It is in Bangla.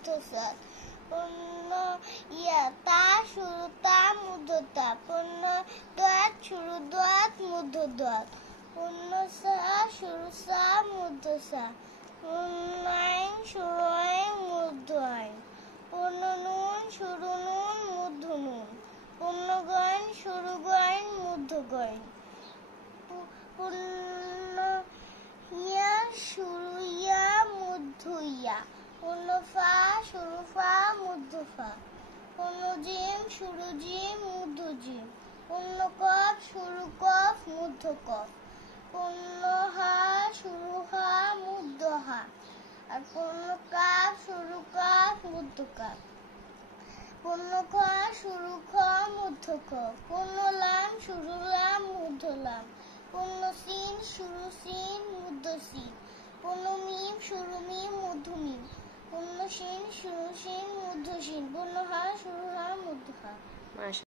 মধ্যসাদ পূর্ণ ইয়া তা শুরু তা মধ্য তা পূর্ণ দোয়াত শুরু দোয়াত মধ্য দোয়াত পূর্ণ সা শুরু সা মধ্য সা পূর্ণ আইন শুরু আইন মধ্য আইন পূর্ণ নুন শুরু নুন মধ্য নুন পূর্ণ গয়ন শুরু গয়ন মধ্য গয়ন পূর্ণ ইয়া শুরু ইয়া মধ্য ইয়া পূর্ণ ফা শুরু ফা মধ্য ফা পূর্ণ জিম শুরু জিম মধ্য জিম পূর্ণ কফ শুরু কফ মধ্য কফ পূর্ণ হা শুরু হা মধ্য হা আর পূর্ণ কাফ শুরু কাফ মধ্য কাফ পূর্ণ খ শুরু খ মধ্য খ পূর্ণ লাম শুরু লাম মধ্য লাম পূর্ণ সিন শুরু সিন মধ্য সিন পূর্ণ মিম শুরু মিম মধ্য মিম পূর্ণ শিন শুরু শিন মধ্য শিন পূর্ণ হা শুরু হা মধ্য হা।